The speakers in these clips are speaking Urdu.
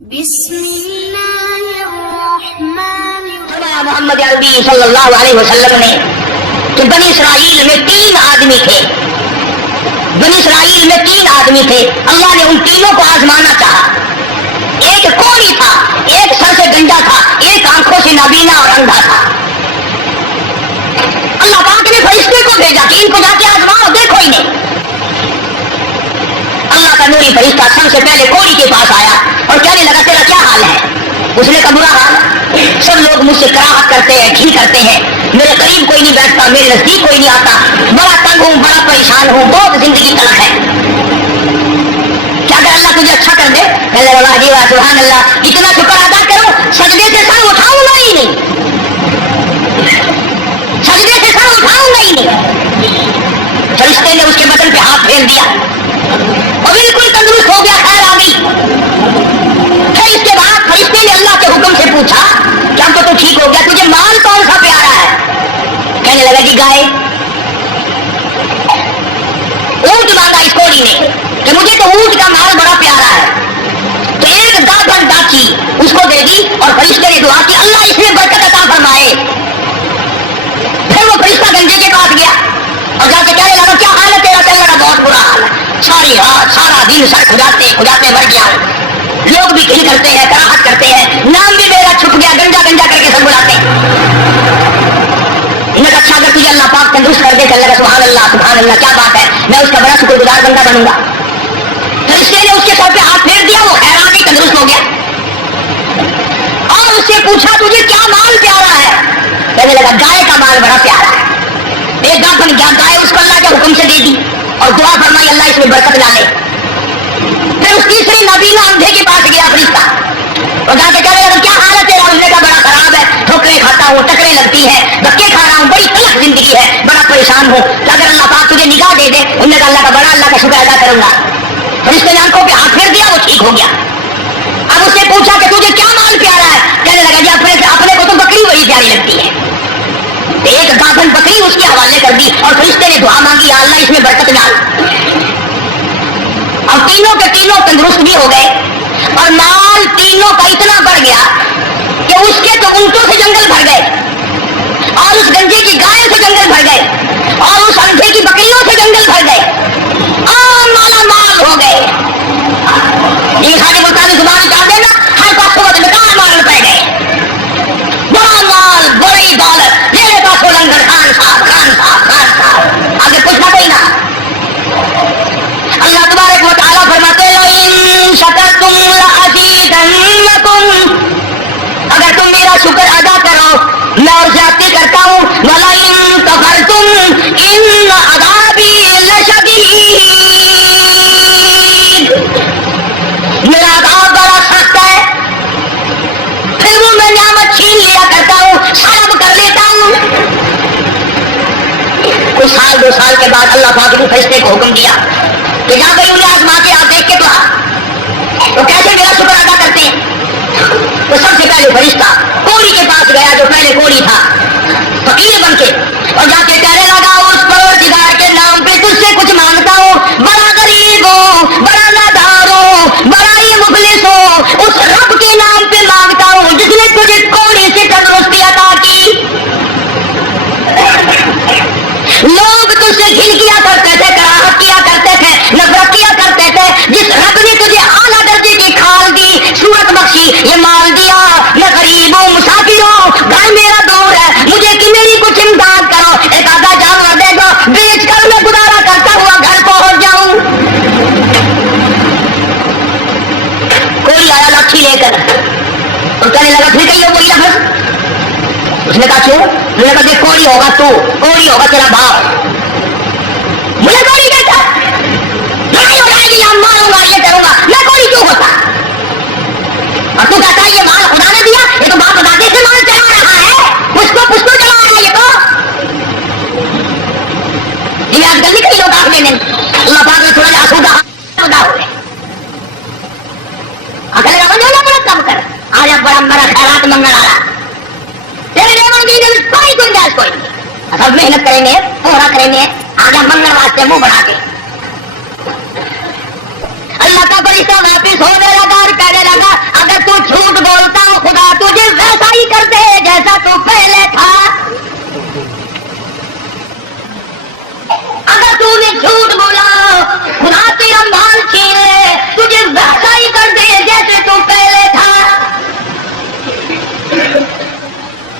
بسم اللہ الرحمن الرحیم. محمد عربی صلی اللہ علیہ وسلم نے کہ بنی اسرائیل میں 3 آدمی تھے. بنی اسرائیل میں 3 آدمی تھے. اللہ نے ان تینوں کو آزمانا چاہا. ایک کوڑی تھا, ایک سر سے گنجا تھا, ایک آنکھوں سے نابینا اور اندھا تھا. اللہ پاک نے فرشتے کو بھیجا کہ ان کو جا کے آزماؤ, دیکھو انہیں. اللہ کا نوری فرشتہ سب سے پہلے کوڑی کے پاس آیا اور کہنے لگا تیرا کیا حال ہے؟ اس نے کہا برا حال. سب لوگ مجھ سے کراہت کرتے ہیں, ڈھیل کرتے ہیں, میرے قریب کوئی نہیں بیٹھتا, میرے نزدیک کوئی نہیں آتا, بڑا تنگ ہوں, بڑا پریشان ہوں, بہت زندگی تلخ ہے. کیا اگر اللہ تجھے اچھا کر دے؟ کہنے لگا جی واہ سبحان اللہ, اتنا شکر ادا کرو, سجدے سے سر اٹھاؤں گا ہی نہیں, سجدے سے سر اٹھاؤں گا ہی نہیں. فرشتے نے اس کے بدن پہ ہاتھ پھیر دیا اور بالکل تندرست ہو گیا, خیر آ گئی. پھر اس کے بعد فرشتے نے اللہ کے حکم سے پوچھا کہ اب تو ٹھیک ہو گیا, تجھے مال کون سا پیارا ہے؟ کہنے لگا جی گائے. اونٹ مانگا اس کوڑی نے کہ مجھے تو اونٹ کا مال بڑا پیارا ہے. تو ایک گابن ڈاچی اس کو دے دی اور فرشتے نے دعا کی اللہ اس میں برکت عطا فرمائے. پھر وہ فرشتہ گنجے کے پاس گیا اور جا کے کہنے لگا کیا حال ہے تیرا؟ کہنے لگا بہت برا حال ہے, ساری رات سارا دن سر کھجاتے کھجاتے مر گیا. لوگ بھی کھل کرتے ہیں, کراہت کرتے ہیں, نام بھی میرا چھپ گیا, گنجا گنجا کر کے سب بلاتے ہیں. انہیں اچھا اگر تجھے اللہ پاک تندرست کر دے, کہنے لگا سبحان اللہ کیا بات ہے, میں اس کا بڑا شکر گزار بندہ بنوں گا. فرشتے نے اس کے سر پہ ہاتھ پھیر دیا, وہ حیران ہی تندرست ہو گیا اور اس سے پوچھا تجھے کیا مال پیارا ہے؟ کہنے لگا گائے کا مال بڑا پیارا ہے. ایک گاپن گائے اس کو اللہ کے حکم سے دے دی اور دعا فرمائی اللہ اس میں برکت ڈالے. پھر اس تیسرے نابینا اندھے کے پاس گیا فرشتہ اور جا کے کہنے لگا کیا حال ہے تیرا؟ اس نے کہا بڑا خراب ہے, ٹھوکریں کھاتا ہوں, ٹکریں لگتی ہے, دھکے کھا رہا ہوں, بڑی تلخ زندگی ہے, بڑا پریشان ہوں. کہ اگر اللہ پاک تجھے نگاہ دے دے. انہوں نے کہا اللہ کا بڑا اللہ کا شکر ادا کروں گا. فرشتے نے آنکھوں پہ ہاتھ پھیر دیا, وہ ٹھیک ہو گیا. اب اس نے پوچھا کہ تجھے کیا مال پیارا ہے؟ کہنے لگا جی اپنے کو تو بکری بڑی پیاری لگتی ہے. ایک گابن بکری اس کے حوالے کر دی اور فرشتے نے دعا مانگی یا اللہ اس میں برکت ڈال. اب تینوں کے تینوں تندرست بھی ہو گئے اور مال تینوں کا اتنا بڑھ گیا کہ اس کے تو اونٹوں سے جنگل بھر گئے اور اس گنجے کی گائے سے جنگل بھر گئے اور اس اندھے کی بکریوں سے جنگل بھر گئے اور مالا مال ہو گئے. یہ سارے ملتانی زبان اتار دینا, ہر پاسوں میں بیکار مال پہ گئے, بڑا مال, بڑی دولت, میرے پاسوں لنگر خان صاحب آگے پوچھنا کوئی نہ. اللہ تبارک و تعالیٰ فرماتے لئن شکرتم لأزیدنکم, اگر تم میرا شکر ادا کرو میں اور زیادتی کرتا ہوں. ولئن کفرتم ان عذابی لشدید, میرا عذاب بڑا سخت ہے. پھر وہ میں نعمت چھین لیا کرتا ہوں, سلب کر لیتا ہوں. کچھ سال 2 سال کے بعد اللہ پاک نے فرشتے کو حکم دیا کہ جا کر انہیں آزما کے آپ دیکھ کے تو کیسے میرا شکر ادا کرتے ہیں. تو سب سے پہلے فرشتہ کوڑی کے پاس گیا جو پہلے کوڑی تھا, فقیر بن کے, اور جا کے کہنے لگا اس پروردگار کے نام پہ تجھ سے کچھ مانگتا ہوں, بڑا غریب ہوں, بڑا نادار ہوں, بڑا ہی مفلس ہوں, اس رب کے نام پہ مانگتا ہوں جس نے تجھے کوڑی سے تندرستی عطا کی. لوگ تجھ سے گھل کیا کرتے تھے, کراہت کیا کرتے تھے, نفرت کیا کرتے تھے. جس رب نے تجھے اعلیٰ درجے کی کھال دی, صورت بخشی, یہ مال دیا, میں غریب ہوں, مسافر ہوں, گھر میرا دور ہے, مجھے کہ میری کچھ امداد کرو, ایک آدھا جانور دے دو, بیچ کر میں گزارا کرتا ہوا گھر پہنچ جاؤں. کوئی آیا لاٹھی لے کر اور کہنے لگا پھر کہیں وہی لفظ. اس نے کہا کیوں؟ میں نے کہا کہ کوڑی ہوگا تو, کوڑی ہوگا تیرا باپ, مجھے کوڑی کہتا, لڑائی اٹھائے گی, ہم ماروں گا, یہ کروں گا, میں کوڑی کیوں ہوتا؟ اور تو کہتا ہے یہ مال خدا نے دیا, یہ تو باپ دادے سے مال چلا رہا ہے, کچھ تو چلا رہا ہے. یہ تو یہ آج کل نکلی لوگ آپ لینے, اللہ پاک نے تھوڑا آسودہ ہو گئے. اکلے رہا جو بڑا کم کر, آج اب بڑا میرا خیرات منگل آ رہا, تیرے لیے کوئی گنجائش کوئی نہیں. سب محنت کریں گے, پورا کریں گے, آگے منگل واسطے منہ بڑھا کے. اللہ کا فرشتہ واپس ہونے لگا اور کہنے لگا اگر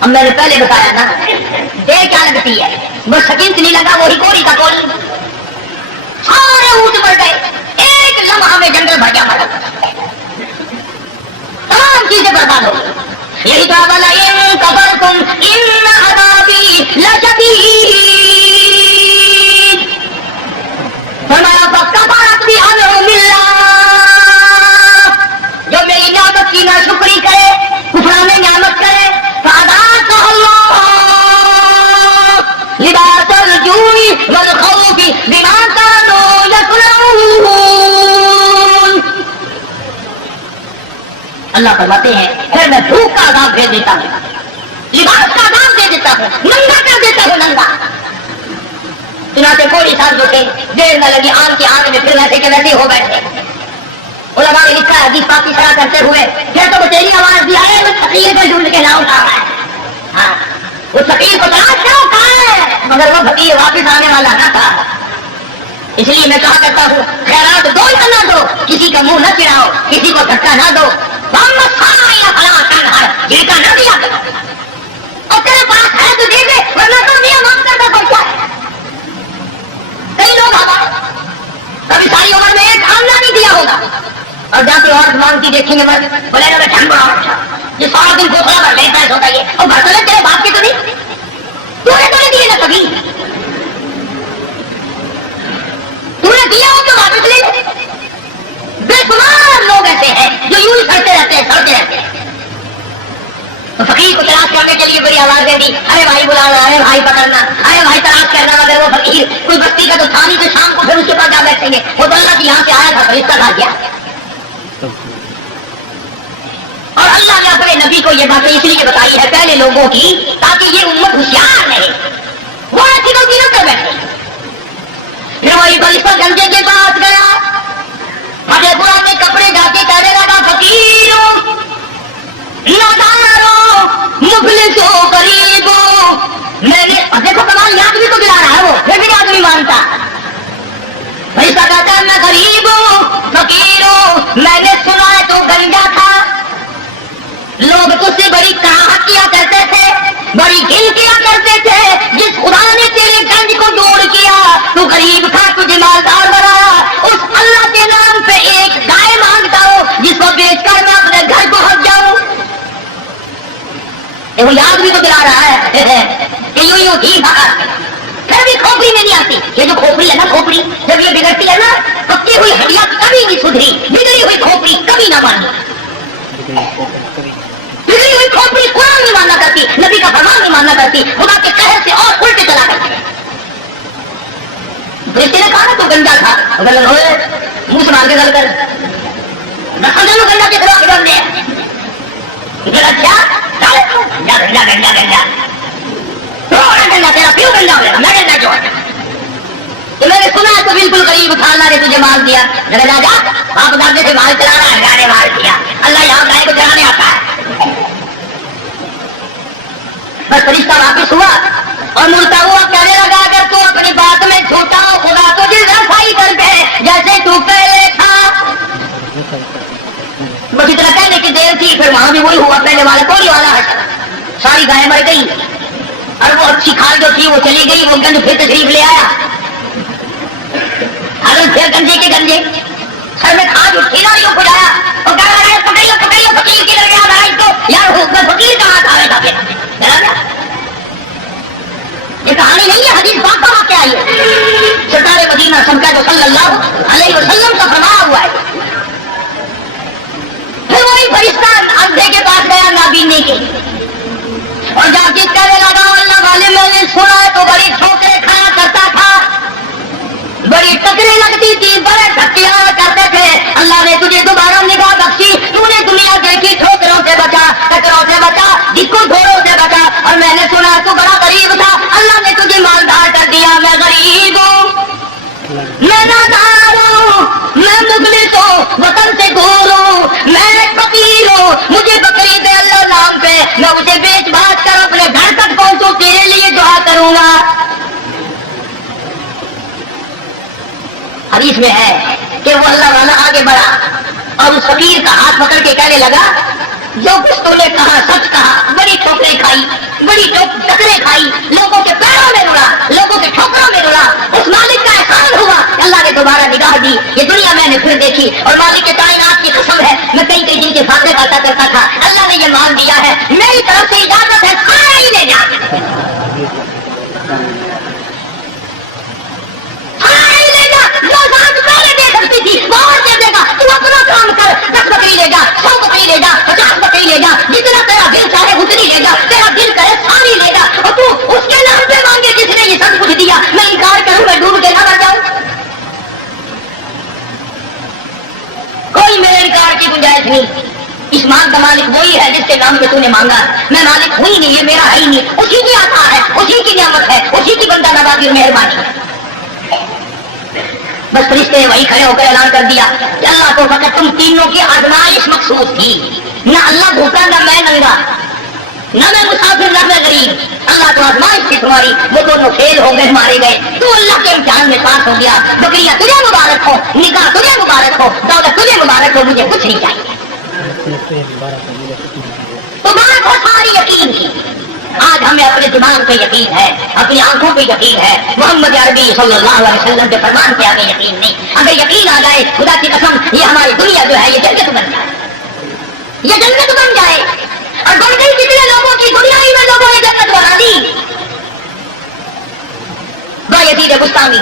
اب میں نے پہلے بتایا نا دیر کیا لگتی ہے، بس سکین سے نہیں لگا وہی کوری کا کوری، سارے اونٹ بڑھ گئے، ایک لمحہ میں جنگل بھر گیا، تمام چیزیں برباد ہو گئی. یہی تو وَلَئِن كَفَرْتُمْ إِنَّ عَذَابِي لَشَدِيدٌ. فرمایا فَكَفَرَتْ بِأَنْعُمِ اللَّهِ، جو میری نعمت کی ناشکری کرے، کفران نعمت کرے، فَأَذَاقَهَا اللَّهُ لِبَاسَ الْجُوعِ وَالْخَوْفِ بِمَا كَانُوا يَصْنَعُونَ. اللہ فرماتے ہیں پھر میں بھوک کا عذاب بھیج دیتا ہوں، لباس کا عذاب دے دیتا ہوں، ننگا کر دیتا ہوں ننگا. چنانچہ کوئی ساتھ جو تھے دیر نہ لگی آن کی آنکھ میں پھر ویسے کے ویسے ہو بیٹھے. علماء نے لکھا حدیث پاک کی شرح کرتے ہوئے پھر تو وہ تیری آواز بھی آئے وہ فقیر کو ڈھونڈ کے نہ اٹھا رہا ہے. ہاں وہ فقیر کو تلاش کرو کہاں ہے، مگر وہ فقیر واپس آنے والا نہ تھا. اس لیے میں کہا کرتا ہوں خیرات دو یا نہ دو، کسی کا منہ نہ چڑھاؤ، کسی کو دھکا نہ دو، جن کا نہ دیا کرو، اور تیرے پاس ہے تو دے دے، ورنہ تو میاں مانگ کرتا پڑتا ہے. کئی لوگ کبھی ساری عمر میں ایک آمنا نہیں دیا ہوگا اور جا کے عورت مانگتی دیکھیں گے بولے گا میں ٹھنڈ بڑا اچھا یہ سارا دن گوسلا بھر لیتا ہے ہوتا یہ اور برتن تیرے باپ کے تو نہیں، تو نے دیے نا کبھی، تو نے دیا ہو تو واپس لے. بے شمار لوگ ایسے ہیں جو یوں ہی سڑتے رہتے ہیں سڑتے رہتے ہیں. تو فقیر کو تلاش کرنے کے لیے بڑی آواز دے دی، ارے بھائی بلانا، ارے بھائی پکڑنا، ارے بھائی تلاش کرنا. اگر وہ فقیر کوئی بستی کا تو تھا نہیں تو شام کو پھر اس کے پاس جا بیٹھیں گے. وہ تو اللہ کی یہاں سے آیا تھا فرشتہ کھا گیا. اور اللہ نے اپنے نبی کو یہ باتیں اس لیے بتائی ہے پہلے لوگوں کی تاکہ یہ امت ہوشیار رہے، وہ ایسی غلطی نہ کر بیٹھے. پھر وہی فرشتہ گنجے کے پاس گیا، مجھے برا کے کپڑے جا کے کہنے لگا فقیروں ناداروں مفلسوں غریبوں. میں نے دیکھو کمال یہ آدمی کو دلا رہا ہے، وہ پھر بھی آدمی مانتا. فرشتہ کہتا ہے میں غریب ہوں فقیر ہوں، میں نے سنا ہے تو گنجا تھا، لوگ تجھ سے بڑی کراہت کیا کرتے تھے، بڑی گل کیا کرتے تھے. جس خدا نے تیرے گنج کو دور کیا تو غریب تھا تجھے مالدار بنایا. اس اللہ کے نام پہ ایک گائے مانگتا ہوں جس کو بیچ کر میں اپنے گھر پہنچ جاؤں. وہ یاد بھی تو دلا رہا ہے کہ یوں یوں ہی بھاگا پھر بھی کھوپڑی میں نہیں آتی. یہ جو کھوپڑی ہے نا، کھوپڑی جب یہ بگڑتی ہے نا، پکی ہوئی ہڈیاں کبھی نہیں سدھری، بگڑی ہوئی کھوپڑی کبھی نہ مانی. بگڑی ہوئی کھوپڑی قرآن نہیں ماننا کرتی، نبی کا فرمان نہیں ماننا کرتی، خدا کے قہر سے اور الٹے چلا کرتی. رشتے نے کہا نا تو گنجا تھا، غلط ہوئے منہ سے مار کے گل کر گنجا کے خلاف بننے غلط کیا گنجا گنجا گنجا گنجا گنجا تیرا کیوں گنجا ہو جائے گا؟ میں گنجا کیوں ہے تو میں نے سنا ہے تو بالکل غریب تھا، اللہ نے تجھے مال دیا. گنجا جا باپ دادے سے مال چلا رہا ہے، گاڑے مال دیا. اللہ یہاں گائے کو چلانے آتا ہے. بس فرشتہ واپس ہوا اور مڑتا ہوا کہنے لگا اگر تو اپنی بات میں جھوٹا ہو خدا تجھے رسائی کر دے جیسے تو پہلے تھا. بس اتنا کہنے کی دیر تھی، پھر وہاں بھی وہی ہوا پہلے والا کوئی والا ہے. ساری گائے مر گئی اور وہ اچھی کھال جو تھی وہ چلی گئی. وہ گنج پھر تشریف لے آیا، اگر پھر گنجے کے گنجے سر میں کھاد اٹھی نا یوں کھلایا اور کہہ رہا ہے پکڑیو پکڑیو فقیر کی لگے آ تو یار میں فقیر کہاں تھا گا پھر. یہ کہانی نہیں ہے، حدیث پاک کا واقعہ آئی ہے. سرکار مدینہ سمکا جو صلی اللہ علیہ وسلم کا فرمایا ہوا ہے. پھر وہی فرشتہ اندھے کے پاس گیا نابینے کے اور جا کے کہنے لگا اللہ والے میں نے سنا ہے تو بڑی ٹھوکریں کھایا کرتا تھا، بڑی ٹکریں لگتی تھی، بڑے دھکیاں کرتے تھے. اللہ نے تجھے دوبارہ نگاہ بخشی، تو نے دنیا دیکھی ٹھوکروں سے بچا، ٹکروں سے بچا، جھکوں گھوڑوں سے بچا. اور میں نے سنا تو بڑا غریب تھا، اللہ نے تجھے مالدار کر دیا. میں غریب ہوں، میں نادار ہوں، میں مفلس ہوں، وطن سے دور ہوں، میں فقیر ہوں. مجھے بکری دے اللہ نام پہ، میں اسے بیچ بھاگ کر اپنے گھر تک پہنچوں، تیرے لیے دعا کروں گا. حدیث میں ہے کہ وہ اللہ والا آگے بڑھا اور اس فقیر کا ہاتھ پکڑ کے کہنے لگا جو کچھ تو نے کہا سچ کہا، بڑی ٹھوکریں کھائی کبھی ٹکرے کھائی، لوگوں کے پیروں میں رلا، لوگوں کے ٹھوکروں میں رلا، اس مالک کا احسان ہوا کہ اللہ نے دوبارہ نگاہ دی، یہ دنیا میں نے پھر دیکھی، اور مالک کے کائنات کی قسم ہے میں کئی کئی دن کے فاتح عطا کرتا تھا، اللہ نے یہ مان دیا ہے، میری طرف سے اجازت ہے کھانا ہی لے جا، تو اپنا کام کر، 10 بکری لے جا، 100 بکری لے جا، 50 بکری لے جا، جتنا تیرا دل چاہے اتنی لے جا، تیرا دل کرے ساری لے جا، اور تو اس کے نام پہ مانگے جس نے یہ سب کچھ دیا، میں انکار کروں میں ڈوب کے نہ مر جاؤں، کوئی میرے انکار کی گنجائش نہیں، اس مال کا مالک وہی ہے جس کے نام پہ تو نے مانگا، میں مالک ہوں ہی نہیں، یہ میرا ہے ہی نہیں، اسی کی عطا ہے، اسی کی نعمت ہے، اسی کی بندہ نوازی اور مہربانی ہے۔ بس فرشتے نے وہی کھڑے ہو کر اعلان کر دیا کہ اللہ کو فقط تم تینوں کی آزمائش مقصود تھی، نہ اللہ بھوکا نہ میں ننگا، نہ میں مسافر نہ میں غریب، اللہ کو آزمائش تھی تمہاری، وہ دونوں فیل ہو گئے، مارے گئے، تو اللہ کے امتحان میں پاس ہو گیا، بکریاں تجھے مبارک ہو، نکاح تجھے مبارک ہو، دولت تجھے مبارک ہو، مجھے کچھ نہیں چاہیے، مبارک ہو ساری یقین کی۔ آج ہمیں اپنے دماغ پہ یقین ہے، اپنی آنکھوں پہ یقین ہے، محمد عربی صلی اللہ علیہ وسلم کے فرمان پہ آگے یقین نہیں، اگر یقین آ جائے خدا کی قسم یہ ہماری دنیا جو ہے یہ جنت بن جائے، یہ جنت بن جائے، اور بن گئی کتنے لوگوں کی دنیا ہی میں لوگوں نے جنت بنا دی۔ با یزید بستامی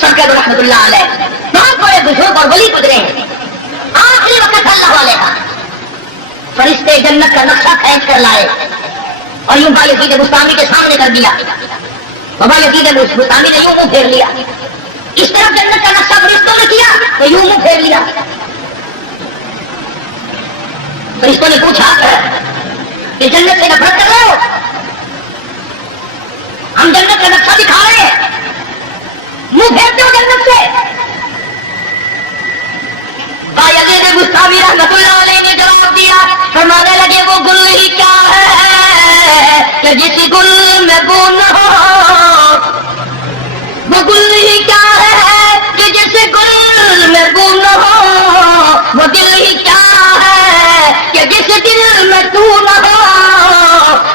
سرکار رحمۃ اللہ علیہ بہت بڑے بزرگ اور ولی گزرے ہیں، آخری وقت اللہ والے کا فرشتے جنت کا نقشہ کھینچ کر لائے اور یوں با یزید بستامی کے سامنے کر دیا، با یزید بستامی نے یوں منہ پھیر لیا، اس طرف جنت کا نقشہ فرشتوں نے کیا تو یوں منہ پھیر لیا، فرشتوں نے پوچھا کہ جنت سے نفرت کر رہے ہو؟ ہم جنت کا نقشہ دکھا رہے ہیں، منہ پھیرتے ہو جنت سے؟ با یزید بستامی رحمۃ اللہ علیہ نے جواب دیا، فرمانے لگے وہ گل ہی کیا ہے کہ جس گل میں بو نہ ہو، وہ گل ہی کیا ہے کہ جس گل میں بو نہ ہو، وہ دل ہی کیا ہے کہ جس دل میں تو نہ ہو،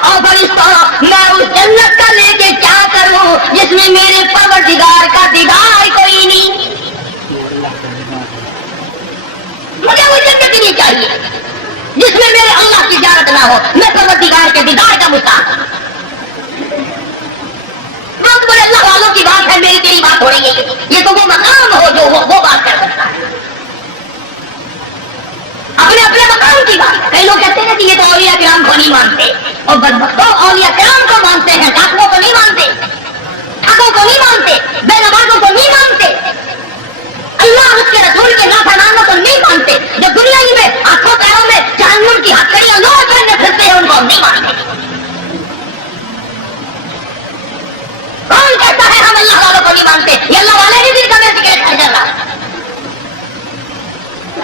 اور فرشتہ میں اس جنت کا لے کے کیا کروں جس میں میرے پروردگار کا دیدار کوئی نہیں، مجھے وہ جنت ہی نہیں چاہیے جس میں میرے اللہ کی زیارت نہ ہو، میں پروردگار کے دیدار کا مستحق ہوں۔ بہت بڑے اللہ والوں کی بات ہے، میری تیری بات ہو رہی ہے، یہ تو وہ مقام ہو جو وہ بات کر سکتا ہے، اپنے اپنے مقام کی بات۔ کئی لوگ کہتے ہیں کہ یہ تو اولیاء کرام کو نہیں مانتے، اور بدبختوں اولیاء کرام کو مانتے ہیں، ڈاکوؤں کو نہیں مانتے، ٹھگوں کو نہیں مانتے، بے نمازوں کو نہیں مانتے، اللہ اس کے رسول کے نافرمانوں کو نہیں مانتے، جو دنیا ہی میں آنکھوں پیروں میں جہنم کی ہتھکڑیاں لوٹ کرنے پھرتے ہیں ان کو ہم نہیں مانتے۔ کون کہتا ہے ہم اللہ والوں کو نہیں مانتے؟ یہ اللہ والے ہی دن کا میں ذکر کر جاتا،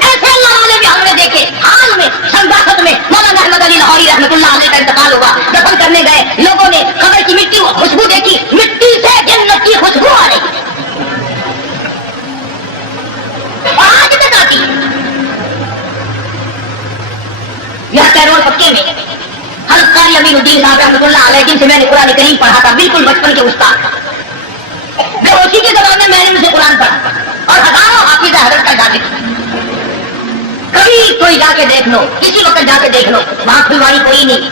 ایسے اللہ والے بھی ہم نے دیکھے، حال میں سن 62 میں مولانا احمد علی لاہوری رحمۃ اللہ علیہ کا انتقال ہوا، دفن کرنے گئے، لوگوں نے قبر کی مٹی خوشبو دیکھی، مٹی سے جنت کی خوشبو آ رہی، آج تک آتی یہاں کیرول پکے میں حضرت قاری امین الدین صاحب رحمۃ اللہ علیہ جن سے میں نے قرآن کریم پڑھا تھا، بالکل بچپن کے استاد، جو اسی کے زمانے میں نے ان سے قرآن پڑھا اور ہزاروں حافظ حضرت کا جاگے، کبھی کوئی جا کے دیکھ لو، کسی وقت جا کے دیکھ لو، وہاں پھلواری کوئی نہیں،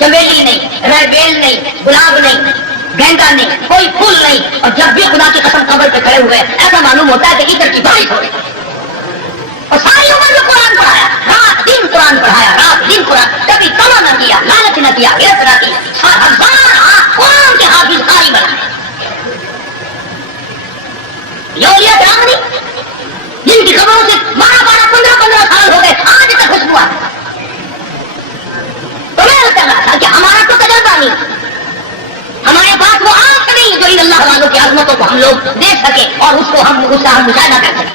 چمیلی نہیں، ریبیل نہیں، گلاب نہیں، گیندا نہیں، کوئی پھول نہیں، اور جب بھی خدا کی قسم قبر پہ کھڑے ہوئے ایسا معلوم ہوتا ہے کہ ادھر کی بارش ہو رہی، اور ساری عمر میں قرآن پڑھایا، رات دن قرآن پڑھایا، رات دن قرآن، کبھی تما نہ کیا، لالچ نہ کیا، غیرت نہ کی، ہزار قرآن کے حافظ قاری بنائے، یہ اولیاء کرام نہیں جن کی خبروں سے 12 15 سال ہو گئے، آج تک خوشبو ہے، تو میں کہہ رہا تھا کہ ہمارا تو تجربہ نہیں، ہمارے پاس وہ آنکھ نہیں جو ان اللہ والوں کی عظمتوں کو ہم لوگ دیکھ سکے اور اس کا ہم مشاہدہ کر سکیں۔